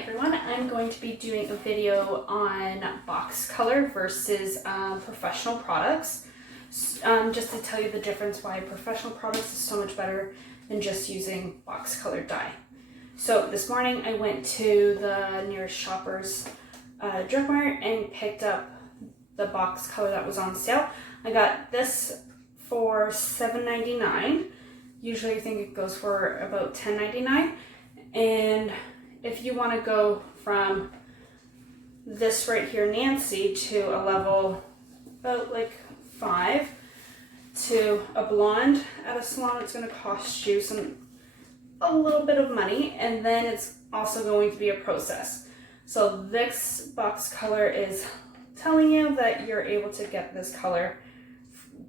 everyone, I'm going to be doing a video on box color versus professional products. Just to tell you the difference why professional products is so much better than just using box colored dye. So this morning I went to the nearest Shoppers Drug Mart and picked up the box color that was on sale. I got this for $7.99. Usually I think it goes for about $10.99. And if you want to go from this right here, Nancy, to a level about like 5 to a blonde at a salon, it's going to cost you a little bit of money, and then it's also going to be a process. So this box color is telling you that you're able to get this color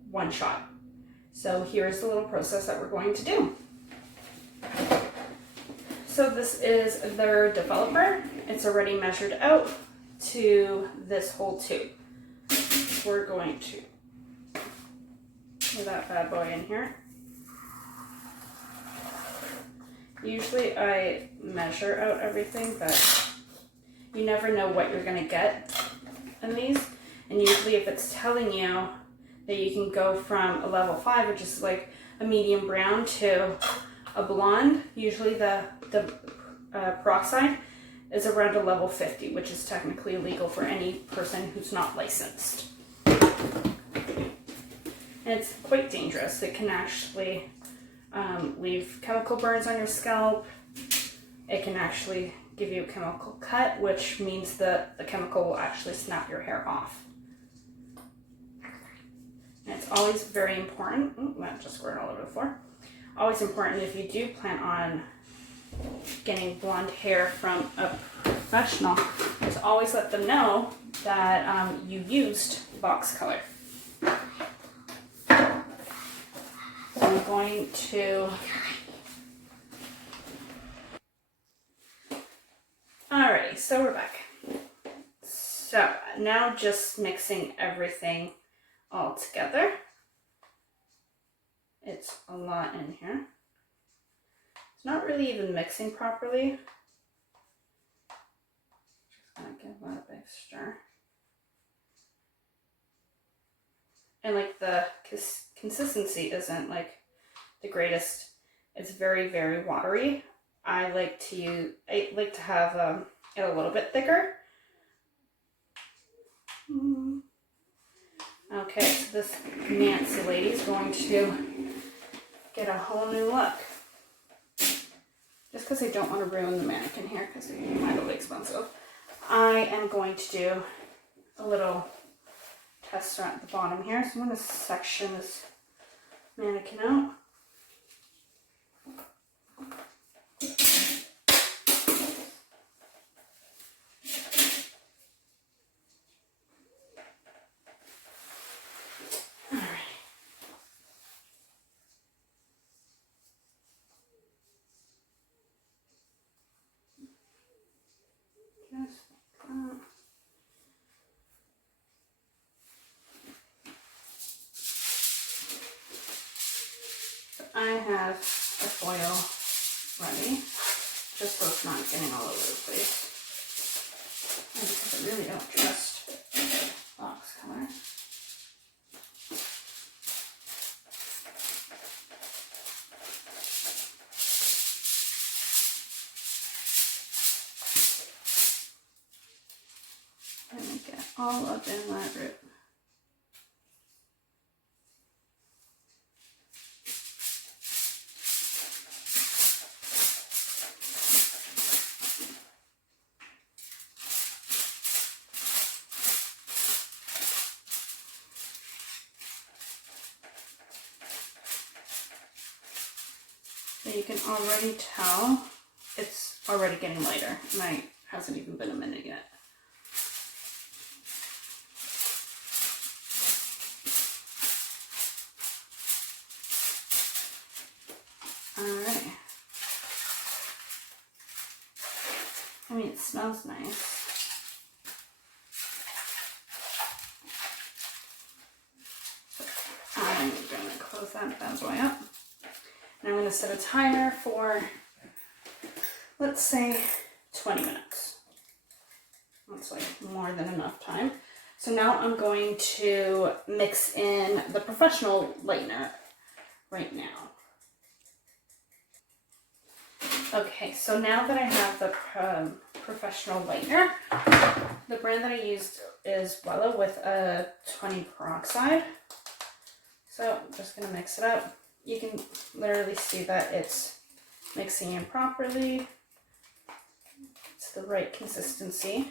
one shot. So here's the little process that we're going to do. So this is their developer. It's already measured out to this whole tube. We're going to put that bad boy in here. Usually I measure out everything, but you never know what you're gonna get in these. And usually if it's telling you that you can go from a level 5, which is like a medium brown, to a blonde, usually the peroxide is around a level 50, which is technically illegal for any person who's not licensed. And it's quite dangerous. It can actually leave chemical burns on your scalp. It can actually give you a chemical cut, which means that the chemical will actually snap your hair off. And it's always very important, that just squirted all over the floor. Always important, if you do plan on getting blonde hair from a professional, is always let them know that you used box color. So I'm going to... Alrighty, so we're back. So now just mixing everything all together. It's a lot in here. It's not really even mixing properly. Just gonna give that a big stir. And like the consistency isn't like the greatest. It's very, very watery. I like to have it a little bit thicker. Okay, so this Nancy lady is going to get a whole new look. Just because I don't want to ruin the mannequin here, because they're mightily expensive, I am going to do a little tester at the bottom here. So I'm going to section this mannequin out. I have a foil ready, just so it's not getting all over the place. And because I really don't trust box color. And get all up in that root. So you can already tell it's already getting lighter, and it hasn't even been a minute yet. Alright. I mean, it smells nice. I'm going to close that bad boy up. And I'm going to set a timer for, let's say, 20 minutes. It's like more than enough time. So now I'm going to mix in the professional lightener right now. Okay, so now that I have the professional lightener, the brand that I used is Wella with a 20 peroxide. So I'm just going to mix it up. You can literally see that it's mixing in properly. It's the right consistency.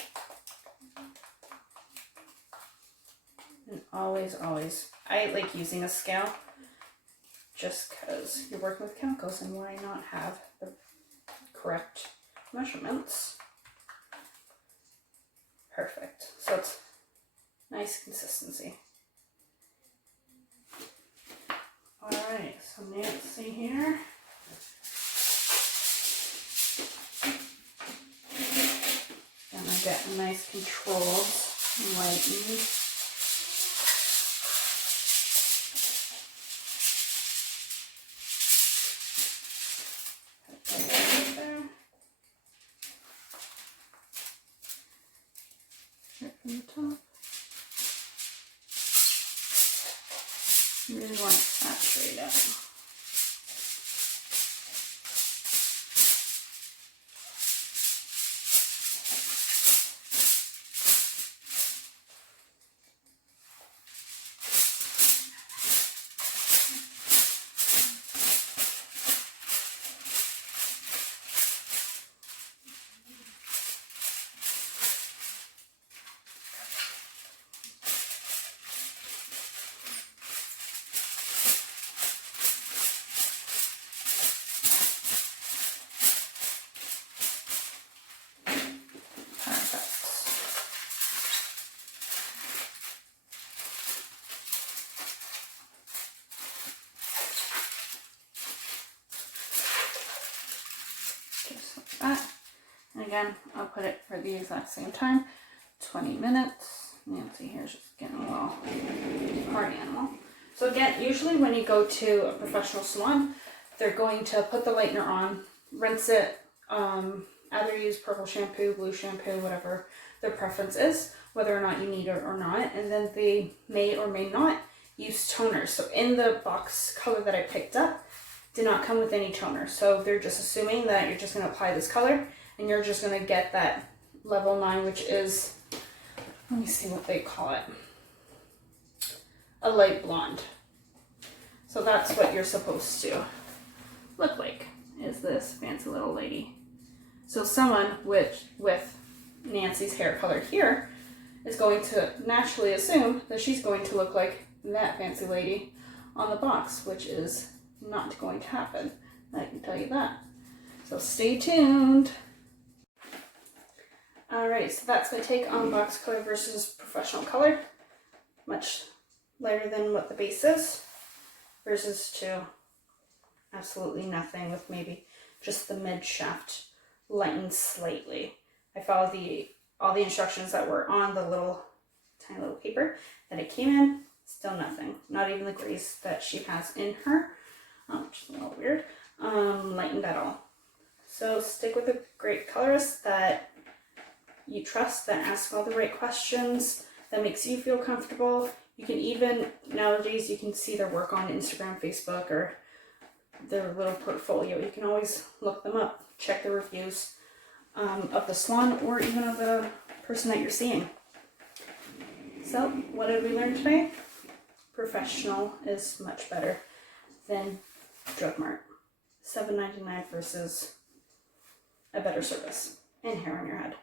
And always, I like using a scale just because you're working with chemicals, and why not have the correct measurements? Perfect. So it's nice consistency. Alright, so Nancy here. Gonna get a nice controlled lighten. From the top. You really want to saturate it. Just like that. And again, I'll put it for the exact same time, 20 minutes. Nancy here's just getting a little party animal. So again, usually when you go to a professional salon, they're going to put the lightener on, rinse it, either use purple shampoo, blue shampoo, whatever their preference is, whether or not you need it or not, and then they may or may not use toner. So in the box color that I picked up, did not come with any toner. So they're just assuming that you're just going to apply this color and you're just going to get that level 9, which is, let me see what they call it, a light blonde. So that's what you're supposed to look like, is this fancy little lady. So someone with Nancy's hair color here is going to naturally assume that she's going to look like that fancy lady on the box, which is not going to happen. I can tell you that. So stay tuned. Alright, so that's my take on box color versus professional color. Much lighter than what the base is, versus to absolutely nothing with maybe just the mid shaft lightened slightly. I followed all the instructions that were on the tiny little paper that it came in. Still nothing. Not even the grace that she has in her, which is a little weird, lightened at all. So stick with a great colorist that you trust, that asks all the right questions, that makes you feel comfortable. You can even, nowadays, you can see their work on Instagram, Facebook, or their little portfolio. You can always look them up, check the reviews of the salon, or even of the person that you're seeing. So, what did we learn today? Professional is much better than Drug Mart. $7.99 versus a better service and hair on your head.